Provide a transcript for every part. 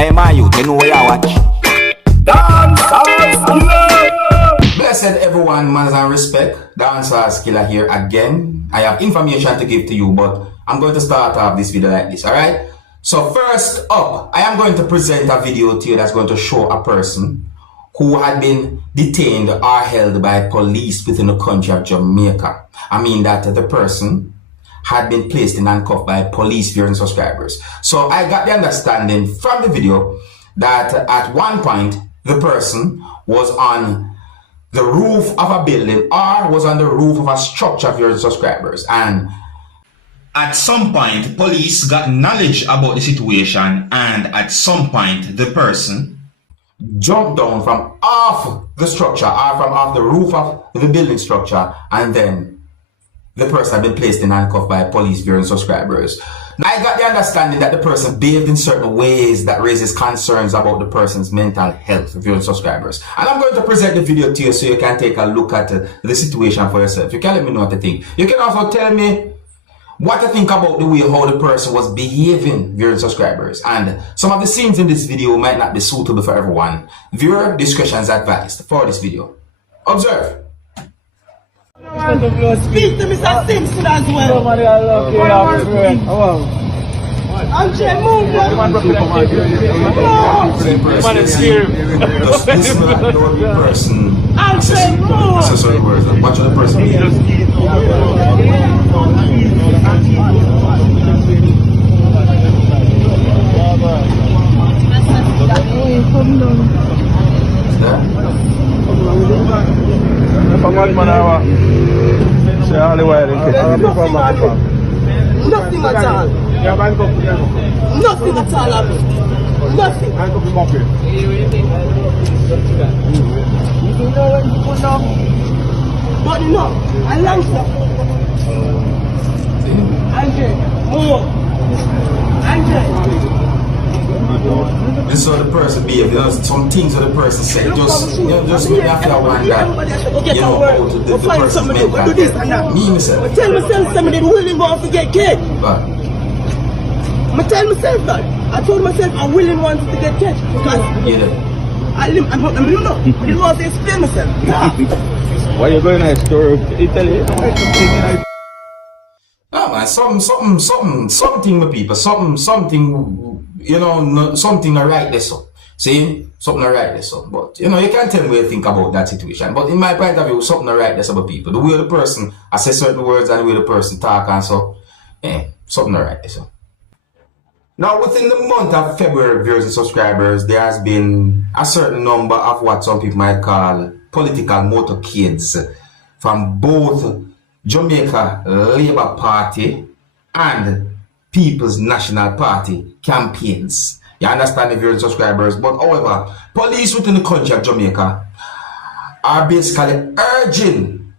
Hey, my youth, you know where you watch? Dancehall skilla. Blessed everyone, manners and respect. Dancehall skilla here again. I have information to give to you, but I'm going to start off this video like this, alright? So first up, I am going to present a video to you that's going to show a person who had been detained or held by police within the country of Jamaica. I mean that the person had been placed in handcuffs by police viewers and subscribers. So I got the understanding from the video that at one point the person was on the roof of a building or was on the roof of a structure viewers and subscribers, and at some point police got knowledge about the situation, and at some point the person jumped down from off the structure or from off the roof of the building structure, and then the person had been placed in handcuffs by police viewers and subscribers. Now, I got the understanding that the person behaved in certain ways that raises concerns about the person's mental health, viewers and subscribers. And I'm going to present the video to you so you can take a look at the situation for yourself. You can let me know what you think. You can also tell me what you think about the way how the person was behaving, viewers and subscribers. And some of the scenes in this video might not be suitable for everyone. Viewer discretion is advised for this video. Observe. Speak to Mr. Simpson as well. Andre, move, Watch the person. Nothing at all. Nothing at all. Nothing. But no, I like that. Andre, move. Andre. This is how the person behaves. You know, some things that the person said just make me feel one that, how the person's mental. Me myself. Tell myself somebody willing want to get killed. But I tell myself that. I told myself I'm willing want to get killed because I'm didn't want to explain myself. Why you going next to Italy? no man, something with people, something. Something to write this up. See? Something to write this up. But, you can't tell me what you think about that situation. But in my point of view, something to write this up with people. The way the person says certain words and the way the person talk and so, something to write this up. Now, within the month of February, viewers and subscribers, there has been a certain number of what some people might call political motorcades from both Jamaica Labour Party and People's National Party campaigns. You understand, the viewers and subscribers? But however, police within the country of Jamaica are basically urging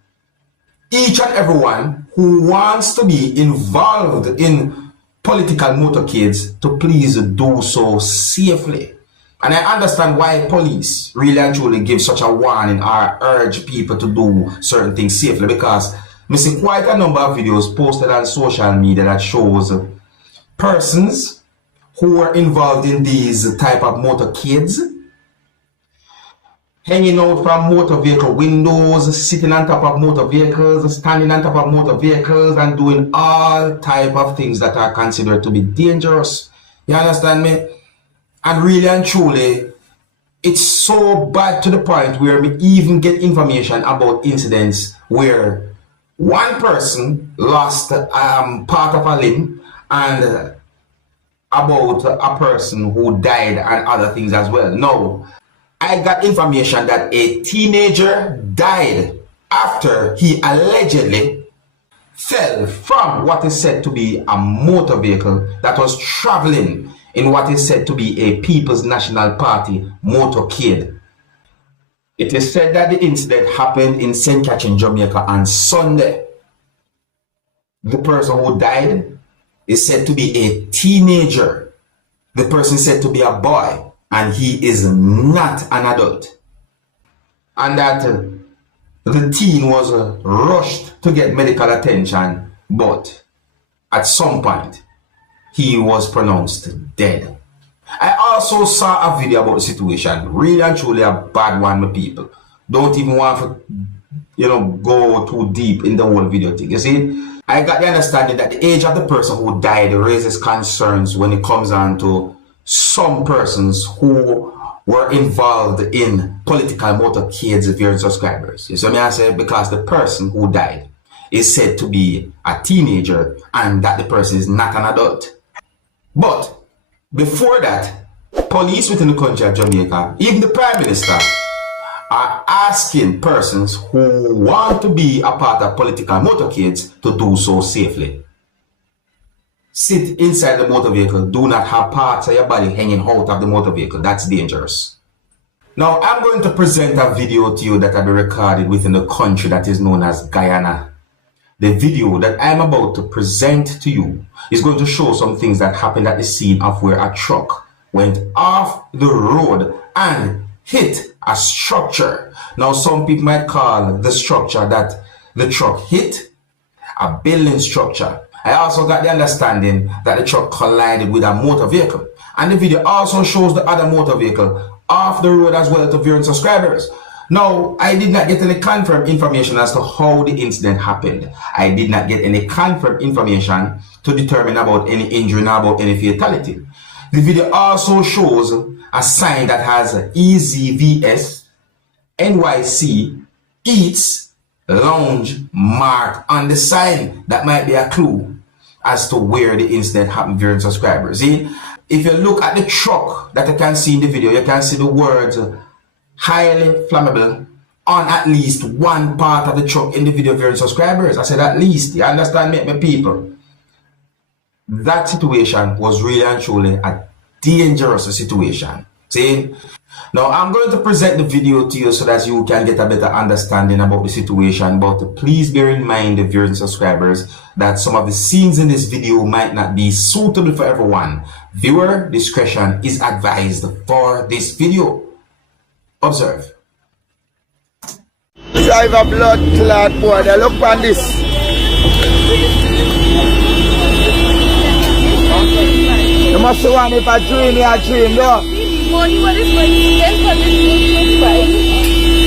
each and everyone who wants to be involved in political motorcades to please do so safely. And I understand why police really and truly give such a warning or urge people to do certain things safely, because I see quite a number of videos posted on social media that shows persons who were involved in these type of motorcades hanging out from motor vehicle windows, sitting on top of motor vehicles, standing on top of motor vehicles, and doing all type of things that are considered to be dangerous. You understand me? And really and truly, it's so bad to the point where we even get information about incidents where one person lost part of a limb, and about a person who died and other things as well. Now, I got information that a teenager died after he allegedly fell from what is said to be a motor vehicle that was traveling in what is said to be a People's National Party motorcade. It is said that the incident happened in St. Catherine, Jamaica on Sunday. The person who died is said to be a teenager. The person is said to be a boy, and he is not an adult. And that the teen was rushed to get medical attention, but at some point he was pronounced dead. I also saw a video about the situation. Really and truly a bad one, my people. Don't even want to, go too deep in the whole video thing. You see, I got the understanding that the age of the person who died raises concerns when it comes on to some persons who were involved in political motorcades of your subscribers. You see what I say? Because the person who died is said to be a teenager and that the person is not an adult. But before that, police within the country of Jamaica, even the Prime Minister, are asking persons who want to be a part of political motorcades to do so safely. Sit inside the motor vehicle. Do not have parts of your body hanging out of the motor vehicle. That's dangerous. Now, I'm going to present a video to you that will be recorded within the country that is known as Guyana. The video that I'm about to present to you is going to show some things that happened at the scene of where a truck went off the road and hit a structure. Now, some people might call the structure that the truck hit a building structure. I also got the understanding that the truck collided with a motor vehicle. And the video also shows the other motor vehicle off the road as well to viewing subscribers. Now, I did not get any confirmed information as to how the incident happened. I did not get any confirmed information to determine about any injury or about any fatality. The video also shows a sign that has EZVS NYC Eats Lounge marked on the sign. That might be a clue as to where the incident happened, viewing subscribers. See, if you look at the truck that you can see in the video, you can see the words highly flammable on at least one part of the truck in the video, viewing subscribers. I said at least, you understand me, my people? That situation was really and truly a dangerous situation. See? Now, I'm going to present the video to you so that you can get a better understanding about the situation. But please bear in mind, the viewers and subscribers, that some of the scenes in this video might not be suitable for everyone. Viewer discretion is advised for this video. Observe. Driver blood clot boy, look on this. You must want if I dream, you dream, though. Money, what is going to get for this price?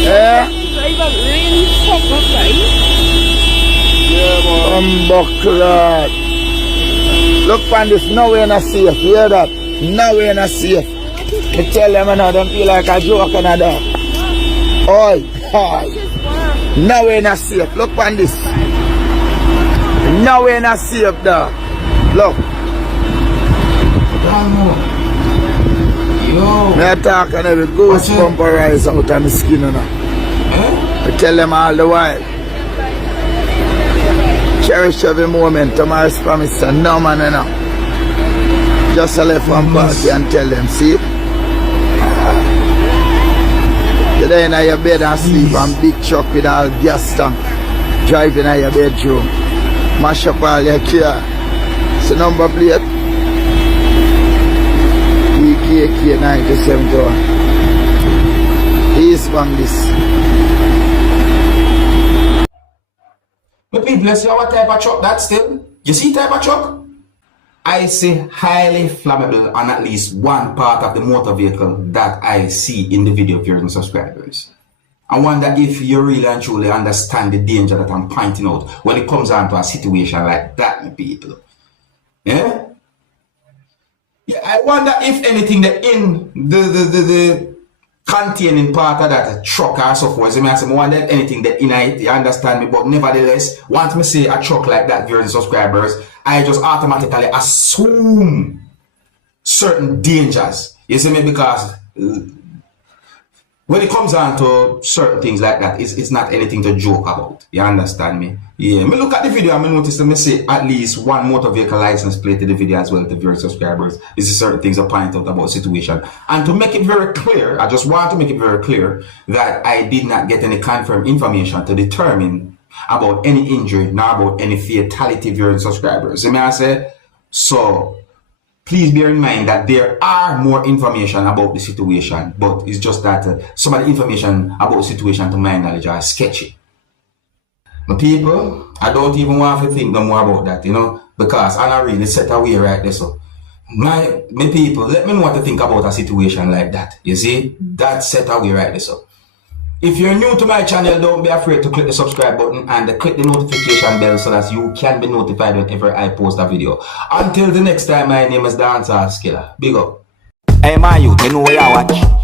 Yeah? Driver really fuck up, right? Buckler. Look on this, nowhere not safe, you hear that? Nowhere not safe. I tell them now, don't feel like a joke and a dog. Oi, oi. Nowhere not safe, look on this. Nowhere not safe, dog. Look. Yo. Me talk and every ghost bumper rise out of my skin now. I tell them all the while. Cherish every moment. Tomorrow's promise and no man enough. Just a left one party and tell them, see? You're in your bed and sleep on big truck with all gas tank. Driving in your bedroom. Mash up all your car. It's a number plate. EKK 97 door. East from this. But people, let's see what type of truck that's still. You see type of truck? I see highly flammable on at least one part of the motor vehicle that I see in the video, viewers and subscribers. I wonder if you really and truly understand the danger that I'm pointing out when it comes down to a situation like that, my people. Yeah? Yeah, I wonder if anything that in the containing part of that truck or so forth. I wonder if anything that in it, you understand me, but nevertheless, once me say a truck like that, viewers and subscribers, I just automatically assume certain dangers. You see me? Because when it comes down to certain things like that, it's not anything to joke about. You understand me? Yeah. Me look at the video and I notice that me see at least one motor vehicle license plate in the video as well to viewers subscribers. This is certain things I point out about the situation. And to make it very clear, I just want to make it very clear that I did not get any confirmed information to determine about any injury, nor about any fatality, viewers subscribers. See me I say? So please bear in mind that there are more information about the situation, but it's just that some of the information about the situation to my knowledge are sketchy. My people, I don't even want to think no more about that, you know, because I'm not really set away right there. So My people, let me know what you think about a situation like that. You see, that set how we write this up. If you're new to my channel, don't be afraid to click the subscribe button and click the notification bell so that you can be notified whenever I post a video. Until the next time, my name is Dancehall Skilla. Big up. Hey, my youth, you know where you watch?